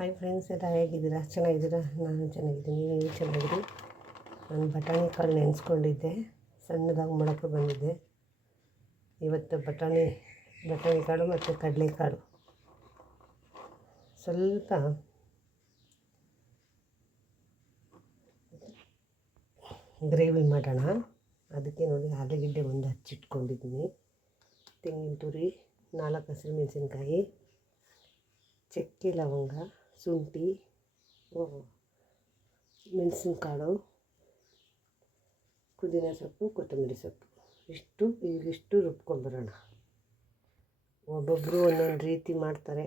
Hi friends, ಎಲ್ಲ ಹೇಗಿದ್ದೀರಾ? ಚೆನ್ನಾಗಿದ್ದೀರಾ? ನಾನು ಚೆನ್ನಾಗಿದ್ದೀನಿ, ನೀವು ಚೆನ್ನಾಗಿರಿ. ನಾನು ಬಟಾಣಿ ಕಾಳು ನೆನೆಸ್ಕೊಂಡಿದ್ದೆ, ಸಣ್ಣದಾಗಿ ಮೊಳಕೆ ಬಂದಿದ್ದೆ. ಇವತ್ತು ಬಟಾಣಿ ಕಾಳು ಮತ್ತು ಕಡಲೆಕಾಳು ಸ್ವಲ್ಪ ಗ್ರೇವಿ ಮಾಡೋಣ. ಅದಕ್ಕೆ ನೋಡಿ, ಆಲೂಗೆಡ್ಡೆ ಒಂದು ಹಚ್ಚಿಟ್ಕೊಂಡಿದ್ದೀನಿ, ತೆಂಗಿನ ತುರಿ, 4 ಹಸಿರುಮೆಣಸಿನ್ಕಾಯಿ, ಚಕ್ಕೆ, ಲವಂಗ, ಶುಂಠಿ, ಮೆಣಸಿನಕಾಳು, ಪುದೀನ ಸೊಪ್ಪು, ಕೊತ್ತಂಬರಿ ಸೊಪ್ಪು, ಇಷ್ಟು ರುಬ್ಕೊಂಡ್ಬರೋಣ. ಒಬ್ಬೊಬ್ಬರು ಒಂದೊಂದು ರೀತಿ ಮಾಡ್ತಾರೆ,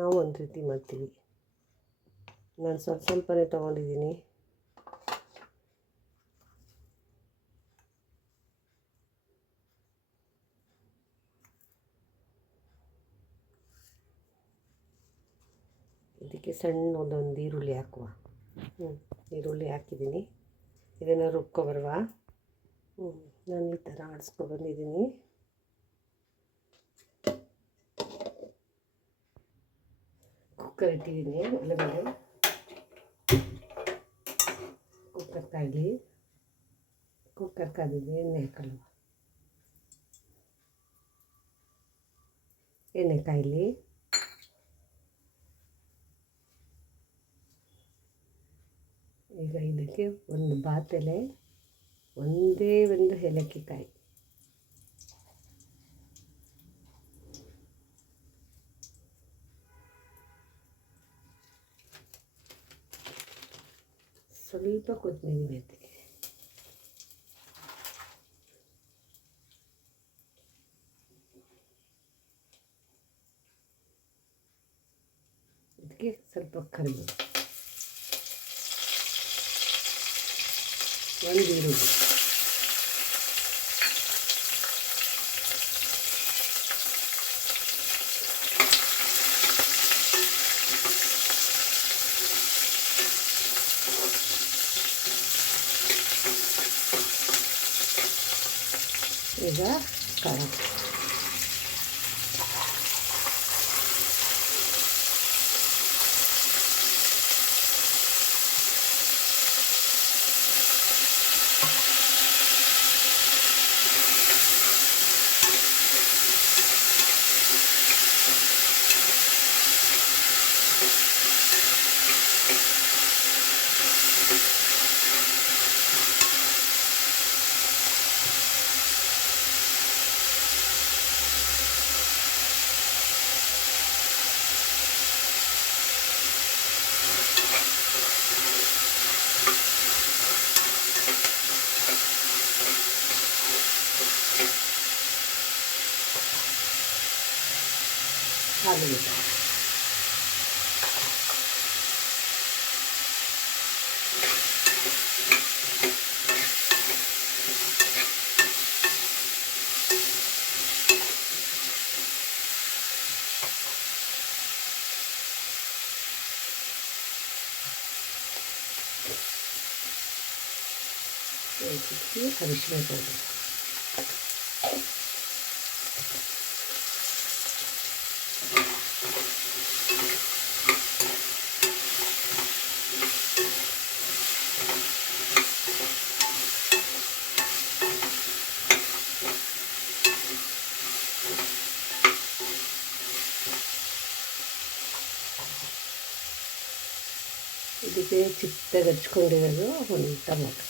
ನಾವು ಒಂದು ರೀತಿ ಮಾಡ್ತೀವಿ. ನಾನು ಸ್ವಲ್ಪನೇ ತೊಗೊಂಡಿದ್ದೀನಿ. ಇದಕ್ಕೆ ಸಣ್ಣ ಒಂದೊಂದು ಈರುಳ್ಳಿ ಹಾಕುವ. ಈರುಳ್ಳಿ ಹಾಕಿದ್ದೀನಿ. ಇದನ್ನು ರುಬ್ಕೊಬರುವ. ನಾನು ಈ ಥರ ಆಡಿಸ್ಕೊಬಂದಿದ್ದೀನಿ. ಕುಕ್ಕರ್ ಇಟ್ಟಿದ್ದೀನಿ ಒಳಗಡೆ. ಕುಕ್ಕರ್ ಕಾದಿದೆ. ಎಣ್ಣೆ ಹಾಕೊಳ್ಳುವ. ಎಣ್ಣೆ ಕಾಯಲಿ. ಈಗ ಇದಕ್ಕೆ ಒಂದು ಬಾತೆಲೆ, ಒಂದೇ ಒಂದು ಏಲಕ್ಕಿಕಾಯಿ, ಸ್ವಲ್ಪ ಕೊತ್ತಂಬರಿ ಮೆಂತೆ, ಇದಕ್ಕೆ ಸ್ವಲ್ಪ ಕರಿಬೇವು, ಒಂದು ಈರುಳ್ಳಿ, ಈಗ ಖಾರ, ಆಲೂಗಡ್ಡೆ, ಅರಿಶಿನ ಪೌಡರ್, ಇದಕ್ಕೆ ಚಿಕ್ಕದಾಗಿ ಹಚ್ಕೊಂಡಿರೋದು ಒಂದು ಟೊಮೊಟೊ,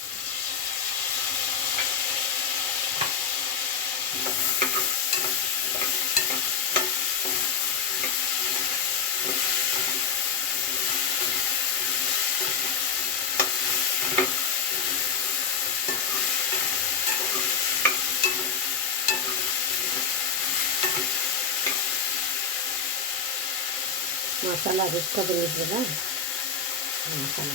ಮಸಾಲ ರುಬ್ಕೊಬಂದಿದ್ರಲ್ಲ ಮಸಾಲ,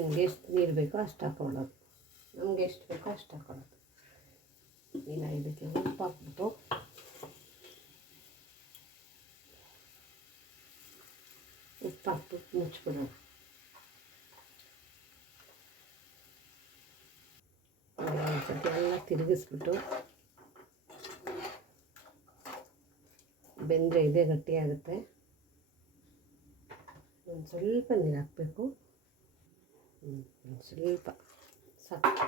ನಿಮಗೆ ಎಷ್ಟು ನೀರು ಬೇಕೋ ಅಷ್ಟು ಹಾಕ್ಕೊಳ್ಳೋದು, ನಮಗೆ ಎಷ್ಟು ಬೇಕೋ ಅಷ್ಟು ಹಾಕ್ಕೊಳ್ಳೋದು. ಈಗ ಇದಕ್ಕೆ ಉಪ್ಪು ಹಾಕ್ಬಿಟ್ಟು ಮುಚ್ಚಿಬಿಡೋಣ. ಒಂದ್ಸತಿ ಎಲ್ಲ ತಿರುಗಿಸ್ಬಿಟ್ಟು ಬೆಂದರೆ ಇದೇ ಗಟ್ಟಿಯಾಗುತ್ತೆ. ಒಂದು ಸ್ವಲ್ಪ ನೀರು ಹಾಕಬೇಕು, ಒಂದು ಸ್ವಲ್ಪ ಸಾಕು.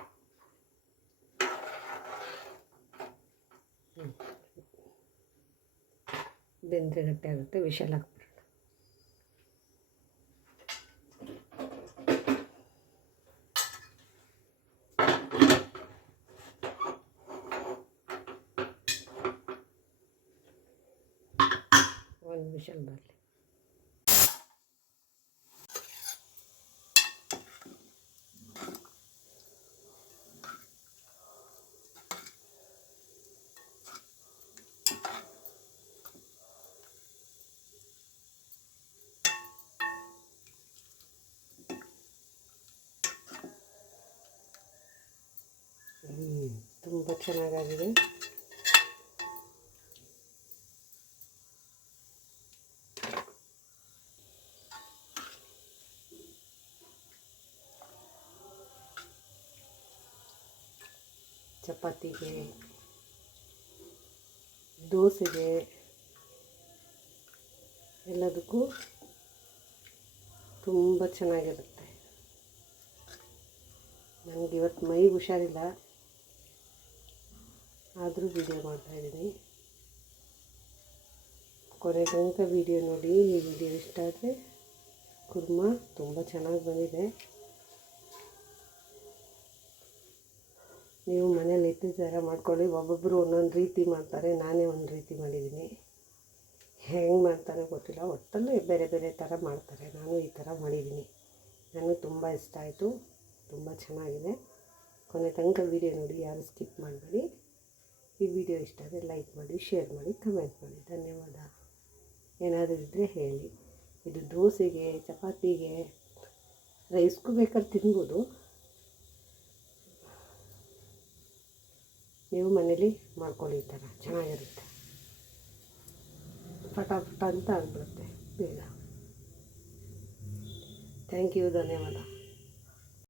ಬೆಂದರೆ ಗಟ್ಟಿಯಾಗುತ್ತೆ, ವಿಷಲ್ ಹಾಕ್ಬಿಡೋಣ. ಒಂದು ವಿಷಲ್ ಬರಲಿ. ತುಂಬ ಚೆನ್ನಾಗಾಗಿದೆ. ಚಪಾತಿಗೆ, ದೋಸೆಗೆ ಎಲ್ಲದಕ್ಕೂ ತುಂಬ ಚೆನ್ನಾಗಿರುತ್ತೆ. ನನಗೆ ಇವತ್ತು ಮೈಗೆ ಹುಷಾರಿಲ್ಲ, ಆದರೂ ವೀಡಿಯೋ ಮಾಡ್ತಾಯಿದ್ದೀನಿ. ಕೊನೆ ತನಕ ವೀಡಿಯೋ ನೋಡಿ. ಈ ವಿಡಿಯೋ ಇಷ್ಟ ಆದರೆ ಕುರ್ಮಾ ತುಂಬ ಚೆನ್ನಾಗಿ ಬಂದಿದೆ. ನೀವು ಮನೇಲಿ ಇಟ್ಟು ಥರ ಮಾಡ್ಕೊಳ್ಳಿ. ಒಬ್ಬೊಬ್ಬರು ಒಂದೊಂದು ರೀತಿ ಮಾಡ್ತಾರೆ, ನಾನೇ ಒಂದು ರೀತಿ ಮಾಡಿದ್ದೀನಿ. ಹೆಂಗೆ ಮಾಡ್ತಾರೆ ಗೊತ್ತಿಲ್ಲ, ಒಟ್ಟಲ್ಲಿ ಬೇರೆ ಬೇರೆ ಥರ ಮಾಡ್ತಾರೆ. ನಾನು ಈ ಥರ ಮಾಡಿದ್ದೀನಿ, ನನಗೆ ತುಂಬ ಇಷ್ಟ ಆಯಿತು, ತುಂಬ ಚೆನ್ನಾಗಿದೆ. ಕೊನೆ ತನಕ ವೀಡಿಯೋ ನೋಡಿ, ಯಾರು ಸ್ಕಿಪ್ ಮಾಡಬೇಡಿ. ಈ ವಿಡಿಯೋ ಇಷ್ಟ ಆದರೆ ಲೈಕ್ ಮಾಡಿ, ಶೇರ್ ಮಾಡಿ, ಕಮೆಂಟ್ ಮಾಡಿ. ಧನ್ಯವಾದ. ಏನಾದರೂ ಇದ್ದರೆ ಹೇಳಿ. ಇದು ದೋಸೆಗೆ, ಚಪಾತಿಗೆ, ರೈಸ್ಗೂ ಬೇಕಾದ್ರೆ ತಿನ್ಬೋದು. ನೀವು ಮನೇಲಿ ಮಾಡ್ಕೊಳ್ಳಿ, ಈ ಥರ ಚೆನ್ನಾಗಿರುತ್ತೆ. ಫಟಾಫಟ ಅಂತ ಆಗಿಬಿಡುತ್ತೆ ಬೇಗ. ಥ್ಯಾಂಕ್ ಯು, ಧನ್ಯವಾದ.